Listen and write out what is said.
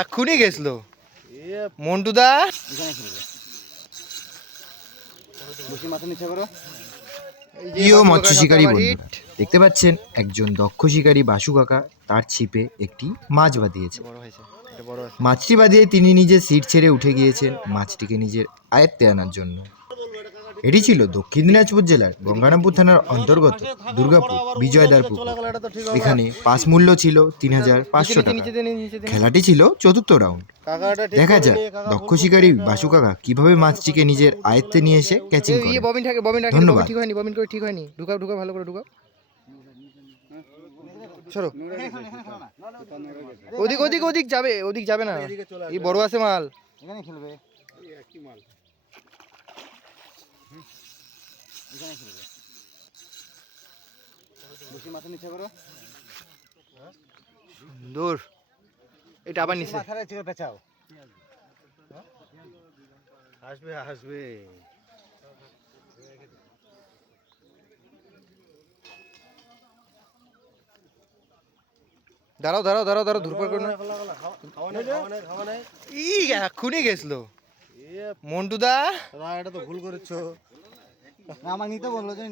এক্ষুনি গেছিল মন্টুদা। প্রিয় মৎস্য শিকারী বন্ধুরা, দেখতে পাচ্ছেন একজন দক্ষ শিকারী বাসু কাকা তার ছিপে একটি মাছ বাঁধিয়েছে। মাছটি বাঁধিয়ে তিনি নিজে সিট ছেড়ে উঠে গিয়েছেন মাছটিকে নিজের আয়ত্তে আনার জন্য। এটি ছিল দক্ষিণ দিনাজপুর জেলার গঙ্গারামপুর থানার অন্তর্গত দুর্গাপুর বিজয়দার পুকুর। এখানে পাস মূল্য ছিল ৩,৫০০ টাকা। খেলাটি ছিল চতুর্থ রাউন্ড। দেখা যাক দক্ষ শিকারী বাসু কাকা কিভাবে মাছটিকে নিজের আয়ত্তে নিয়ে এসে ক্যাচিং করে। ধন্যবাদ। ঠিক হয়নি, ববিন করে ঠিক হয়নি। ঢুকাও ভালো করে ঢুকাও। সরো ওদিক যাবে না, এই বড় আছে মাল এখানে খেলবে। কি মাল এখানে খেলবে, বেশি মাথা নিচে করো। দূর এটা আবার নিচে মাথা রেখে পেছাও। আসবে দাঁড়াও ধুরপর করে না। এক্ষুনি গেছিল মন্টুদা। এটা তো ভুল করেছো, আমাকে নিতে বললো যে